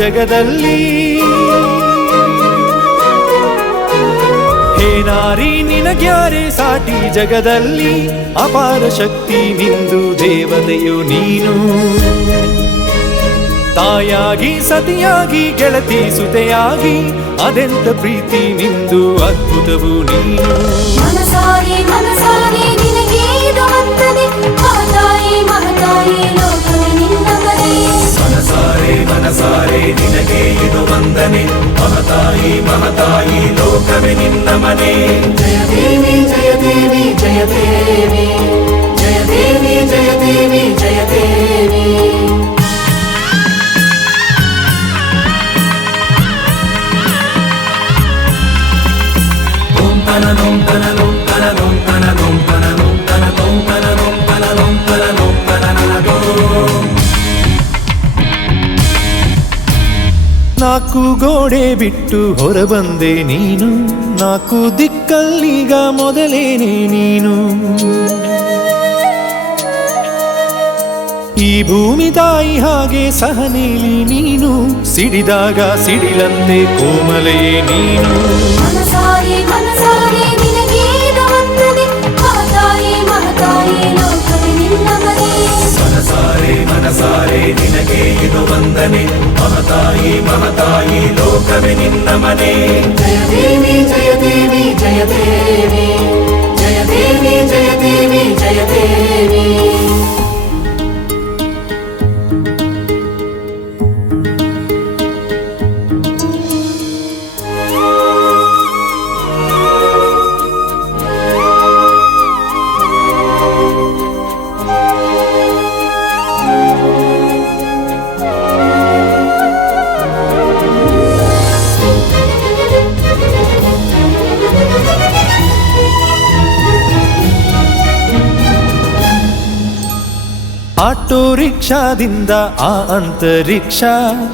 ಜಗದಲ್ಲಿ. ಹೇ ನಾರಿ ನಿನಗ್ಯಾರೇ ಸಾಟಿ ಜಗದಲ್ಲಿ, ಅಪಾರ ಶಕ್ತಿ ನಿಂದು ದೇವತೆಯು ನೀನು. ತಾಯಾಗಿ ಸತಿಯಾಗಿ ಗೆಳತಿ ಸುತೆಯಾಗಿ ಅದೆಂತ ಪ್ರೀತಿ ನಿಂದು ಅದ್ಭುತವು ನೀನು. ಮನಸಾರೆ ಮನಸಾರೆ ನಿನಗೆ ಇದು ವಂದನೆ, ಮಹತಾಯಿ ಮಹತಾಯಿ ಲೋಕವೇ ನಿನ್ನ ಮನೆ. ಮನಸಾರೆ ಮನಸಾರೆ ನಿನಗೆ ಇದು ವಂದನೆ, ಮಹತಾಯಿ ಮಹತಾಯಿ ಲೋಕವೇ ನಿನ್ನ ಮನೆ. ಜಯ ದೇವಿ ಜಯ ದೇವಿ ಜಯ ದೇವಿ ಜಯ ದೇವಿ ಜಯ ದೇವಿ ಜಯ ದೇವಿ. ನಾಲ್ಕು ಗೋಡೆ ಬಿಟ್ಟು ಹೊರಬಂದೆ ನೀನು, ನಾಲ್ಕು ದಿಕ್ಕಲ್ಲೀಗ ಮೊದಲೇನೆ ನೀನು. ಈ ಭೂಮಿ ತಾಯಿ ಹಾಗೆ ಸಹನೇಲಿ ನೀನು, ಸಿಡಿದಾಗ ಸಿಡಿಲಂತೆ ಕೋಮಲೆಯೇ ನೀನು. ಮನಸಾರೆ ಮನಸಾರೆ ನಿನಗೆ ಇದು ವಂದನೆ, ಮಹತಾಯಿ ಮಹತಾಯಿ ಲೋಕವೇ ನಿನ್ನ ಮನೆ. ಮನಸಾರೆ ಮನಸಾರೆ ನಿನಗೆ ಇದು ವಂದನೆ, ಮಹತಾಯಿ ಮಹತಾಯಿ ಲೋಕವೇ ನಿನ್ನ ಮನೆ. ಜಯ ದೇವಿ ಜಯ ದೇವಿ ಜಯ ದೇವಿ ಜಯ ದೇವಿ ಜಯ ದೇವಿ ಜಯ ದೇವಿ. ಆಟೋ ರಿಕ್ಷಾದಿಂದ ಆ ಅಂತರಿಕ್ಷ,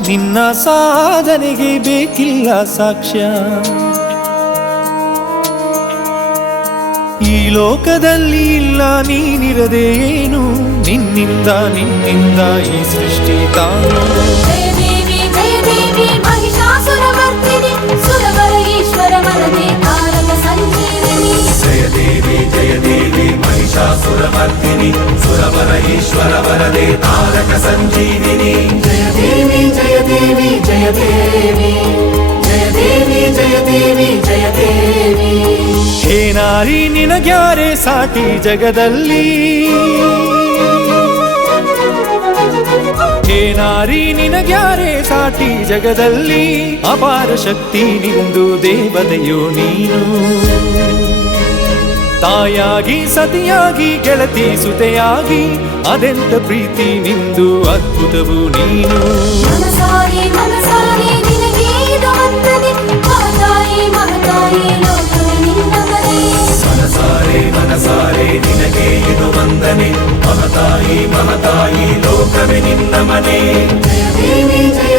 ನಿನ್ನ ಸಾಧನೆಗೆ ಬೇಕಿಲ್ಲ ಸಾಕ್ಷ್ಯ. ಈ ಲೋಕದಲ್ಲಿ ಇಲ್ಲ ನೀನಿರದೆ ಏನು, ನಿನ್ನಿಂದ ನಿನ್ನಿಂದ ಈ ಸೃಷ್ಟಿ ತಾನು. ಜಯ ದೇವಿ ಮಹಿಷಾಸುರಮರ್ದಿನಿ, ಸುರವರ ಈಶ್ವರ ವರದೆ ತಾರಕ ಸಂಜೀವಿನಿ. ಜಯ ದೇವಿ ಮಹಿಷಾಸುರಮರ್ದಿನಿ, ಸುರವರ ಈಶ್ವರ ವರದೆ ತಾರಕ ಸಂಜೀವಿನಿ. ಜಯ ದೇವಿ ಜಯ ದೇವಿ ಜಯ ದೇವಿ ಜಯ ದೇವಿ ಜಯ ದೇವಿ ಜಯ ದೇವಿ. ಹೇ ನಾರಿ ನಿನಗ್ಯಾರೇ ಸಾಟಿ ಜಗದಲ್ಲಿ. ಹೇ ನಾರಿ ನಿನಗ್ಯಾರೇ ಸಾಟಿ ಜಗದಲ್ಲಿ, ಅಪಾರ ಶಕ್ತಿ ನಿಂದು ದೇವತೆಯು ನೀನು. ತಾಯಾಗಿ ಸತಿಯಾಗಿ ಗೆಳತಿ ಸುತೆಯಾಗಿ ಅದೆಂತ ಪ್ರೀತಿ ನಿಂದು ಅದ್ಭುತವು ನೀನು. ಮನಸಾರೆ ಮನಸಾರೆ ನಿನಗೆ ಇದು ವಂದನೆ, ಮಹತಾಯಿ ಮಹತಾಯಿ ಲೋಕವೇ ನಿನ್ನ ಮನೆ. ಮನಸಾರೆ ಮನಸಾರೆ ನಿನಗೆ ಇದು ವಂದನೆ, ಮಹತಾಯಿ ಮಹತಾಯಿ ಲೋಕವೇ ನಿನ್ನ ಮನೆ. ಜಯ ದೇವಿ ಜಯ